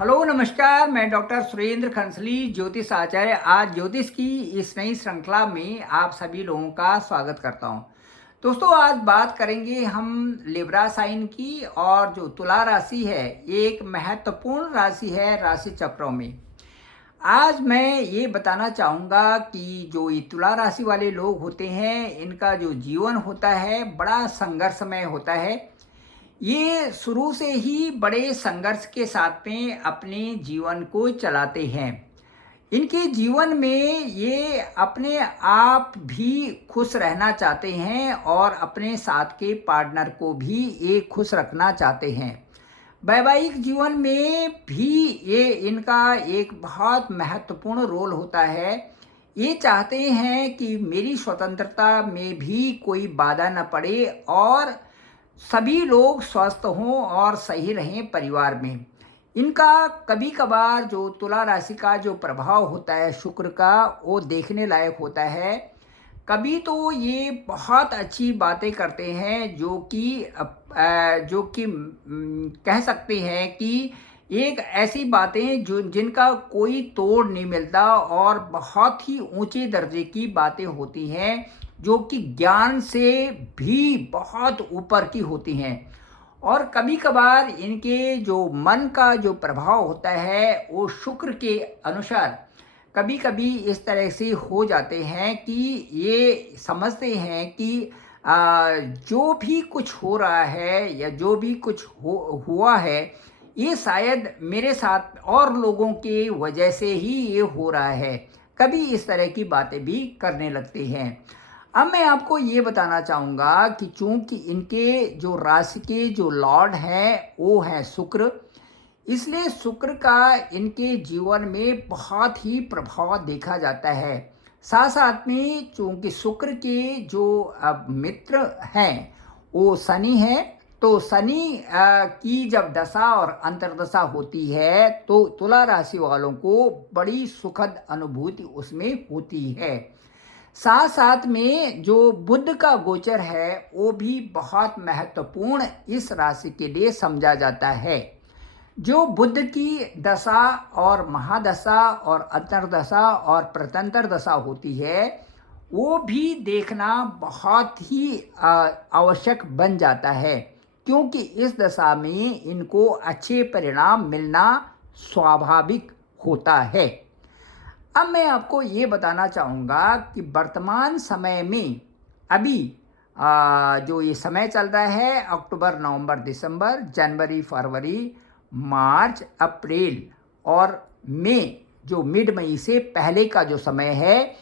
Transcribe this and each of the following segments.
Hello नमस्कार, मैं doctor Surendra खंसली ज्योतिष आचार्य आज ज्योतिष की इस नई श्रृंखला में आप सभी लोगों का स्वागत करता हूं। दोस्तों, आज बात करेंगे हम लिब्रा साइन की। और जो तुला राशि है, एक महत्वपूर्ण राशि है राशि चक्रों में। आज मैं ये बताना चाहूँगा कि जो ये तुला राशि वाले लोग होते हैं, इनका जो जीवन होता है बड़ा संघर्षमय होता है। ये शुरू से ही बड़े संघर्ष के साथ में अपने जीवन को चलाते हैं। इनके जीवन में ये अपने आप भी खुश रहना चाहते हैं और अपने साथ के पार्टनर को भी ये खुश रखना चाहते हैं। वैवाहिक जीवन में भी ये इनका एक बहुत महत्वपूर्ण रोल होता है। ये चाहते हैं कि मेरी स्वतंत्रता में भी कोई बाधा न पड़े और सभी लोग स्वस्थ हों और सही रहें परिवार में। इनका कभी कभार जो तुला राशि का जो प्रभाव होता है शुक्र का, वो देखने लायक होता है। कभी तो ये बहुत अच्छी बातें करते हैं जो कि कह सकते हैं कि एक ऐसी बातें जो जिनका कोई तोड़ नहीं मिलता और बहुत ही ऊंचे दर्जे की बातें होती हैं, जो कि ज्ञान से भी बहुत ऊपर की होती हैं। और कभी कभार इनके जो मन का जो प्रभाव होता है वो शुक्र के अनुसार कभी कभी इस तरह से हो जाते हैं कि ये समझते हैं कि जो भी कुछ हो रहा है या जो भी कुछ हुआ है, ये शायद मेरे साथ और लोगों के वजह से ही ये हो रहा है। कभी इस तरह की बातें भी करने लगते हैं। अब मैं आपको ये बताना चाहूँगा कि चूंकि इनके जो राशि के जो लॉर्ड हैं वो हैं शुक्र, इसलिए शुक्र का इनके जीवन में बहुत ही प्रभाव देखा जाता है। साथ साथ में चूंकि शुक्र के जो मित्र हैं वो शनि है, तो शनि की जब दशा और अंतर्दशा होती है तो तुला राशि वालों को बड़ी सुखद अनुभूति उसमें होती है। साथ साथ में जो बुध का गोचर है वो भी बहुत महत्वपूर्ण इस राशि के लिए समझा जाता है। जो बुध की दशा और महादशा और अंतर्दशा और प्रत्यंतर दशा होती है, वो भी देखना बहुत ही आवश्यक बन जाता है, क्योंकि इस दशा में इनको अच्छे परिणाम मिलना स्वाभाविक होता है। अब मैं आपको ये बताना चाहूँगा कि वर्तमान समय में अभी जो ये समय चल रहा है अक्टूबर नवंबर दिसंबर जनवरी फरवरी मार्च अप्रैल और मई, जो मिड मई से पहले का जो समय है,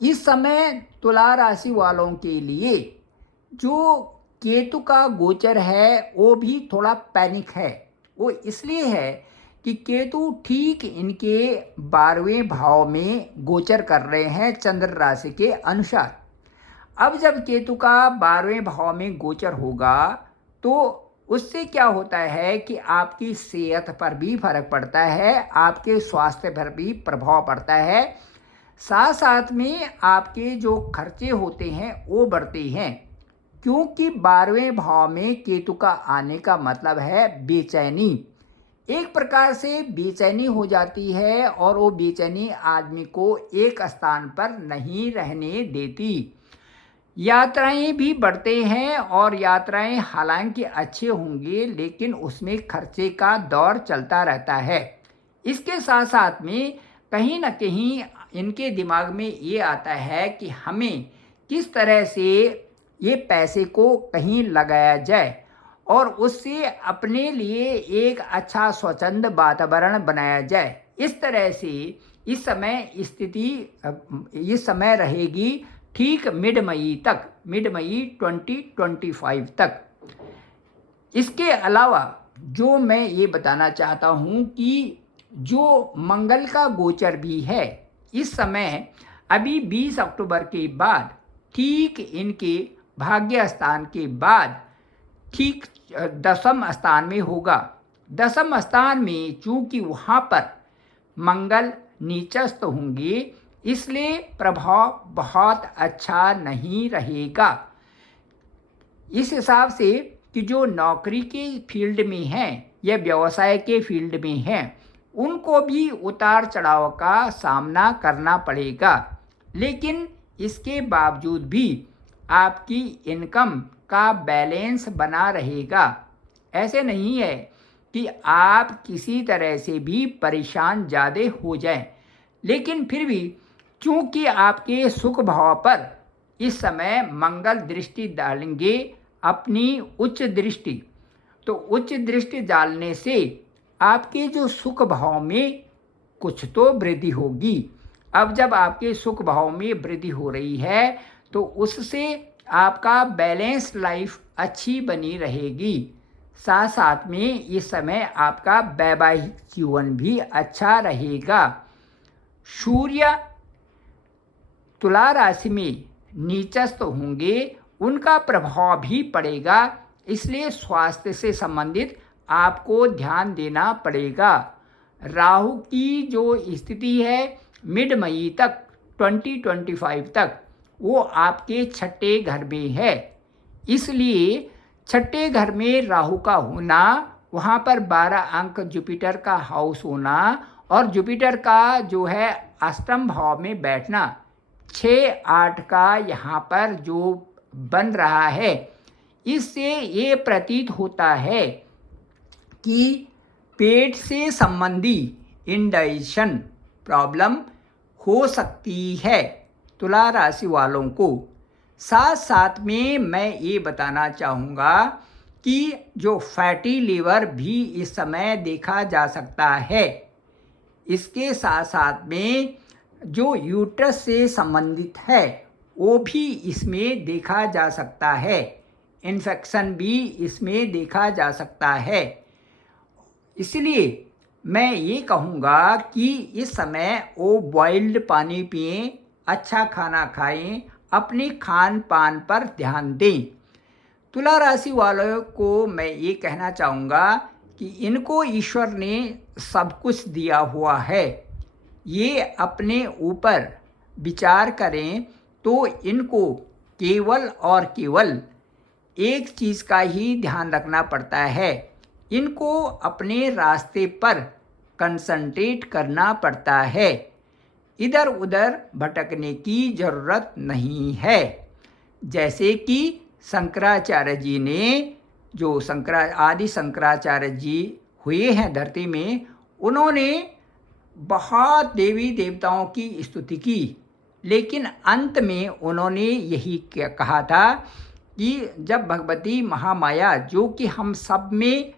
इस समय तुला राशि वालों के लिए जो केतु का गोचर है वो भी थोड़ा पैनिक है। वो इसलिए है कि केतु ठीक इनके 12वें भाव में गोचर कर रहे हैं चंद्र राशि के अनुसार। अब जब केतु का 12वें भाव में गोचर होगा तो उससे क्या होता है कि आपकी सेहत पर भी फर्क पड़ता है, आपके स्वास्थ्य पर भी प्रभाव पड़ता है। साथ साथ में आपके जो खर्चे होते हैं वो बढ़ते हैं, क्योंकि 12वें भाव में केतु का आने का मतलब है बेचैनी। एक प्रकार से बेचैनी हो जाती है और वो बेचैनी आदमी को एक स्थान पर नहीं रहने देती। यात्राएं भी बढ़ते हैं और यात्राएं हालांकि अच्छे होंगे लेकिन उसमें खर्चे का दौर चलता रहता है। इसके साथ साथ में कहीं ना कहीं इनके दिमाग में ये आता है कि हमें किस तरह से ये पैसे को कहीं लगाया जाए और उससे अपने लिए एक अच्छा स्वच्छंद वातावरण बनाया जाए। इस तरह से इस समय रहेगी ठीक मिड मई 2025 तक। इसके अलावा जो मैं ये बताना चाहता हूँ कि जो मंगल का गोचर भी है इस समय अभी 20 अक्टूबर के बाद ठीक इनके भाग्य स्थान के बाद ठीक 10वें स्थान में होगा। 10वें स्थान में चूंकि वहाँ पर मंगल नीचस्थ होंगे, इसलिए प्रभाव बहुत अच्छा नहीं रहेगा। इस हिसाब से कि जो नौकरी के फील्ड में हैं या व्यवसाय के फील्ड में हैं, उनको भी उतार चढ़ाव का सामना करना पड़ेगा। लेकिन इसके बावजूद भी आपकी इनकम का बैलेंस बना रहेगा। ऐसे नहीं है कि आप किसी तरह से भी परेशान ज़्यादा हो जाएं, लेकिन फिर भी चूँकि आपके सुख भाव पर इस समय मंगल दृष्टि डालेंगे अपनी उच्च दृष्टि, तो उच्च दृष्टि डालने से आपके जो सुख भाव में कुछ तो वृद्धि होगी। अब जब आपके सुख भाव में वृद्धि हो रही है तो उससे आपका बैलेंस लाइफ अच्छी बनी रहेगी। साथ साथ में इस समय आपका वैवाहिक जीवन भी अच्छा रहेगा। सूर्य तुला राशि में नीचस्थ होंगे, उनका प्रभाव भी पड़ेगा, इसलिए स्वास्थ्य से संबंधित आपको ध्यान देना पड़ेगा। राहु की जो स्थिति है मिड मई तक 2025 तक वो आपके छठे घर में है, इसलिए छठे घर में राहु का होना, वहाँ पर 12 अंक जुपिटर का हाउस होना और जुपिटर का जो है अष्टम भाव में बैठना, 6-8 का यहाँ पर जो बन रहा है, इससे ये प्रतीत होता है कि पेट से संबंधी इंडाइजेशन प्रॉब्लम हो सकती है तुला राशि वालों को। साथ साथ में मैं ये बताना चाहूँगा कि जो फैटी लीवर भी इस समय देखा जा सकता है। इसके साथ साथ में जो यूट्रस से संबंधित है वो भी इसमें देखा जा सकता है। इन्फेक्शन भी इसमें देखा जा सकता है। इसलिए मैं ये कहूँगा कि इस समय वो बॉइल्ड पानी पिएं, अच्छा खाना खाएं, अपने खान पान पर ध्यान दें। तुला राशि वालों को मैं ये कहना चाहूँगा कि इनको ईश्वर ने सब कुछ दिया हुआ है, ये अपने ऊपर विचार करें तो इनको केवल और केवल एक चीज़ का ही ध्यान रखना पड़ता है, इनको अपने रास्ते पर कंसंट्रेट करना पड़ता है, इधर उधर भटकने की ज़रूरत नहीं है। जैसे कि शंकराचार्य जी ने, जो आदि शंकराचार्य जी हुए हैं धरती में, उन्होंने बहुत देवी देवताओं की स्तुति की, लेकिन अंत में उन्होंने यही कहा था कि जब भगवती महामाया, जो कि हम सब में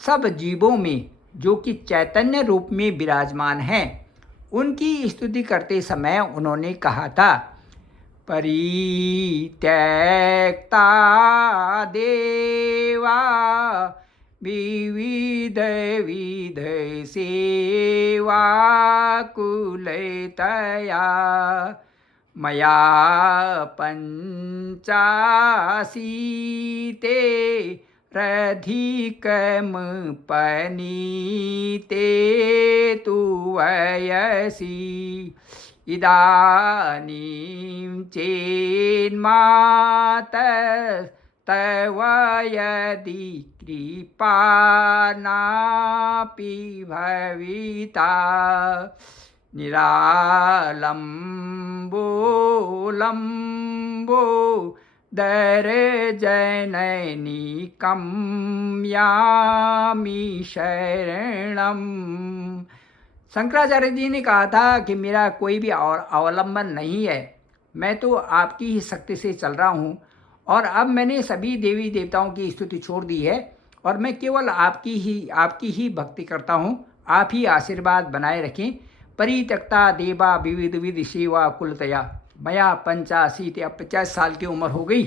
सब जीवों में जो कि चैतन्य रूप में विराजमान हैं, उनकी स्तुति करते समय उन्होंने कहा था, परित्यक्ता देवा विविध विध सेवा कुलतया मया पंचासीते रधिकम पनीते तु वयसि इदानीं चेन्मात तव यदि कृपा नापि भविता निरालम्बो लम्बो दर्जनैनिकं यामि शरणम। शंकराचार्य जी ने कहा था कि मेरा कोई भी और अवलंबन नहीं है, मैं तो आपकी ही शक्ति से चल रहा हूँ और अब मैंने सभी देवी देवताओं की स्तुति छोड़ दी है और मैं केवल आपकी ही भक्ति करता हूँ। आप ही आशीर्वाद बनाए रखें। परित्यक्ता देवा विविध विधि सेवा कुलतया मया 85, अब 50 साल की उम्र हो गई।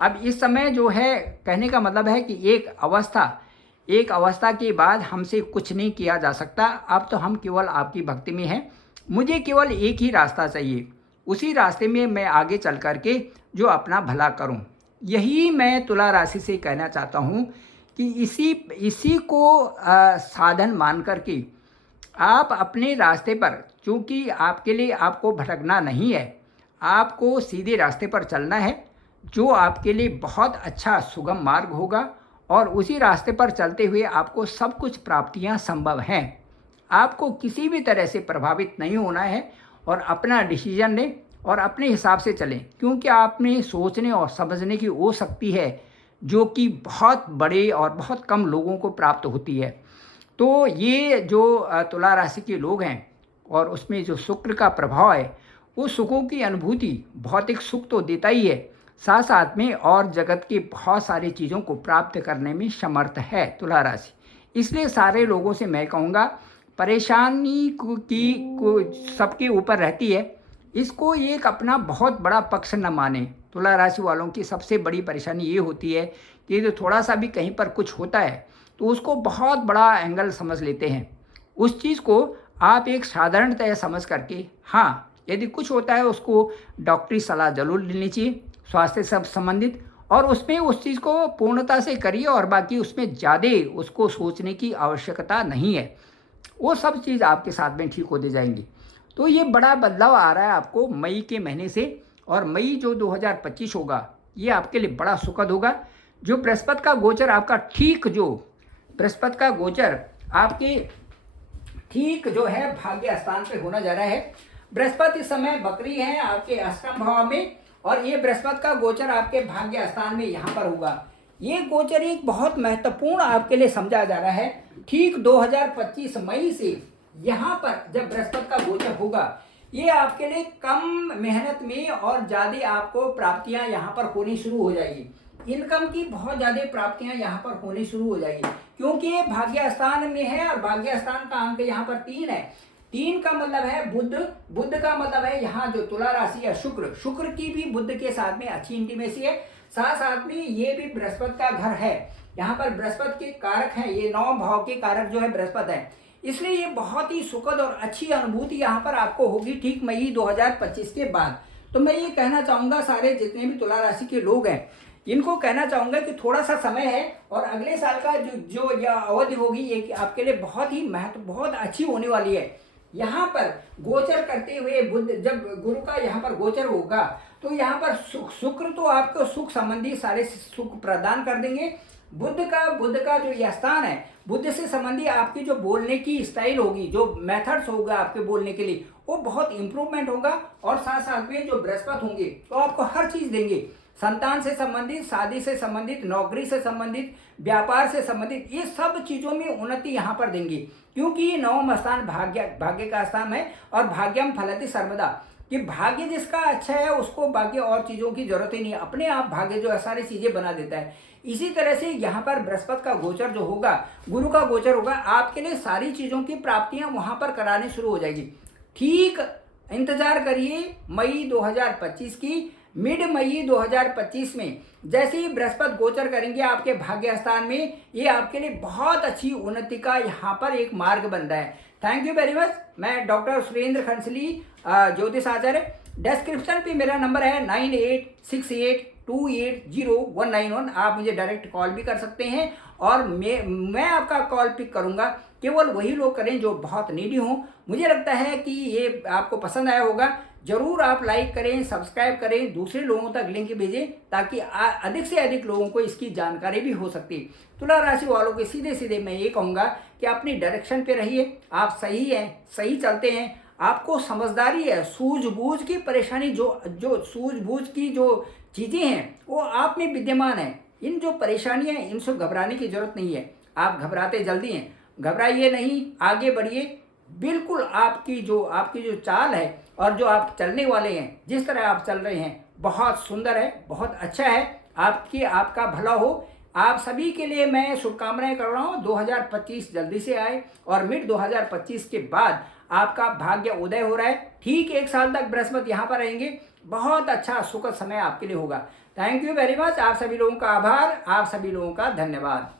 अब इस समय जो है, कहने का मतलब है कि एक अवस्था के बाद हमसे कुछ नहीं किया जा सकता। अब तो हम केवल आपकी भक्ति में हैं। मुझे केवल एक ही रास्ता चाहिए, उसी रास्ते में मैं आगे चल करके जो अपना भला करूं। यही मैं तुला राशि से कहना चाहता हूं कि इसी को साधन मान करके आप अपने रास्ते पर, चूँकि आपके लिए आपको भटकना नहीं है, आपको सीधे रास्ते पर चलना है, जो आपके लिए बहुत अच्छा सुगम मार्ग होगा और उसी रास्ते पर चलते हुए आपको सब कुछ प्राप्तियां संभव हैं। आपको किसी भी तरह से प्रभावित नहीं होना है और अपना डिसीजन लें और अपने हिसाब से चलें, क्योंकि आप में सोचने और समझने की वो शक्ति है जो कि बहुत बड़े और बहुत कम लोगों को प्राप्त होती है। तो ये जो तुला राशि के लोग हैं और उसमें जो शुक्र का प्रभाव है, उस सुखों की अनुभूति भौतिक सुख तो देता ही है, साथ साथ में और जगत की बहुत सारी चीज़ों को प्राप्त करने में समर्थ है तुला राशि। इसलिए सारे लोगों से मैं कहूँगा, परेशानी को सबके ऊपर रहती है, इसको एक अपना बहुत बड़ा पक्ष न माने। तुला राशि वालों की सबसे बड़ी परेशानी ये होती है कि जो थोड़ा सा भी कहीं पर कुछ होता है तो उसको बहुत बड़ा एंगल समझ लेते हैं। उस चीज़ को आप एक साधारणतः समझ करके, हाँ, यदि कुछ होता है उसको डॉक्टरी सलाह जरूर लेनी चाहिए, स्वास्थ्य से संबंधित, और उसमें उस चीज़ को पूर्णता से करिए और बाकी उसमें ज़्यादा उसको सोचने की आवश्यकता नहीं है। वो सब चीज़ आपके साथ में ठीक होते जाएंगी। तो ये बड़ा बदलाव आ रहा है आपको मई के महीने से, और मई जो 2025 होगा ये आपके लिए बड़ा सुखद होगा। जो बृहस्पति का गोचर आपका बृहस्पति का गोचर आपके ठीक जो है भाग्य स्थान पे होना जा रहा है। बृहस्पति इस समय बकरी है आपके अष्टम भाव में, और ये बृहस्पति का गोचर आपके भाग्य स्थान में यहाँ पर होगा। ये गोचर एक बहुत महत्वपूर्ण आपके लिए समझा जा रहा है। ठीक 2025 मई से यहाँ पर जब बृहस्पति का गोचर होगा, ये आपके लिए कम मेहनत में और ज़्यादा आपको प्राप्तियाँ यहाँ पर होनी शुरू हो जाएगी। इनकम की बहुत ज़्यादा प्राप्तियाँ यहाँ पर होनी शुरू हो जाएगी, क्योंकि ये भाग्य स्थान में है और भाग्य स्थान का अंक यहाँ पर 3 है। 3 का मतलब है बुध का मतलब है यहाँ जो तुला राशि है शुक्र की भी बुध के साथ में अच्छी इंटीमेसी है। साथ साथ में ये भी बृहस्पति का घर है, यहाँ पर बृहस्पति के कारक हैं, ये 9 भाव के कारक जो है बृहस्पति है। इसलिए ये बहुत ही सुखद और अच्छी अनुभूति यहाँ पर आपको होगी ठीक मई 2025 के बाद। तो मैं ये कहना चाहूँगा सारे जितने भी तुला राशि के लोग हैं, इनको कहना चाहूँगा कि थोड़ा सा समय है और अगले साल का जो यह अवधि होगी ये आपके लिए बहुत ही बहुत अच्छी होने वाली है। यहाँ पर गोचर करते हुए बुध, जब गुरु का यहाँ पर गोचर होगा तो यहाँ पर शुक्र तो आपको सुख संबंधी सारे सुख प्रदान कर देंगे। बुध का जो यह स्थान है, बुध से संबंधी आपकी जो बोलने की स्टाइल होगी, जो मेथड्स होगा आपके बोलने के लिए, वो बहुत इंप्रूवमेंट होगा। और साथ साथ में जो बृहस्पति होंगे तो आपको हर चीज़ देंगे, संतान से संबंधित, शादी से संबंधित, नौकरी से संबंधित, व्यापार से संबंधित, ये सब चीज़ों में उन्नति यहाँ पर देंगे, क्योंकि ये 9वां स्थान भाग्य का स्थान है। और भाग्यम फलति सर्वदा, कि भाग्य जिसका अच्छा है उसको बाकी और चीज़ों की जरूरत ही नहीं है, अपने आप भाग्य जो है सारी चीज़ें बना देता है। इसी तरह से यहाँ पर बृहस्पति का गोचर जो होगा, गुरु का गोचर होगा, आपके लिए सारी चीज़ों की प्राप्तियाँ वहाँ पर करानी शुरू हो जाएगी। ठीक इंतजार करिए मई 2025 की, मिड मई 2025 में जैसे ही बृहस्पति गोचर करेंगे आपके भाग्य स्थान में, ये आपके लिए बहुत अच्छी उन्नति का यहाँ पर एक मार्ग बन रहा है। Thank you very much. मैं डॉक्टर सुरेंद्र खंसली, ज्योतिष आचार्य। डिस्क्रिप्शन पे मेरा नंबर है 9868280191। आप मुझे डायरेक्ट कॉल भी कर सकते हैं और मैं आपका कॉल पिक करूंगा। केवल वही लोग करें जो बहुत नीडी हों। मुझे लगता है कि ये आपको पसंद आया होगा। जरूर आप लाइक करें, सब्सक्राइब करें, दूसरे लोगों तक लिंक भेजें ताकि अधिक से अधिक लोगों को इसकी जानकारी भी हो सकती है। तुला राशि वालों के सीधे सीधे मैं ये कहूँगा कि अपनी डायरेक्शन पे रहिए। आप सही हैं, सही चलते हैं, आपको समझदारी है, सूझबूझ की परेशानी जो सूझबूझ की जो चीज़ें हैं वो आप में विद्यमान है। इन जो परेशानियाँ हैं इनसे घबराने की जरूरत नहीं है। आप घबराते जल्दी हैं, घबराइए नहीं, आगे बढ़िए। बिल्कुल आपकी जो चाल है और जो आप चलने वाले हैं, जिस तरह आप चल रहे हैं, बहुत सुंदर है, बहुत अच्छा है। आपका भला हो। आप सभी के लिए मैं शुभकामनाएं कर रहा हूँ। 2025 जल्दी से आए और मिड 2025 के बाद आपका भाग्य उदय हो रहा है। ठीक 1 साल तक बृहस्पति यहाँ पर रहेंगे। बहुत अच्छा सुखद समय आपके लिए होगा। Thank you very much. आप सभी लोगों का आभार, आप सभी लोगों का धन्यवाद।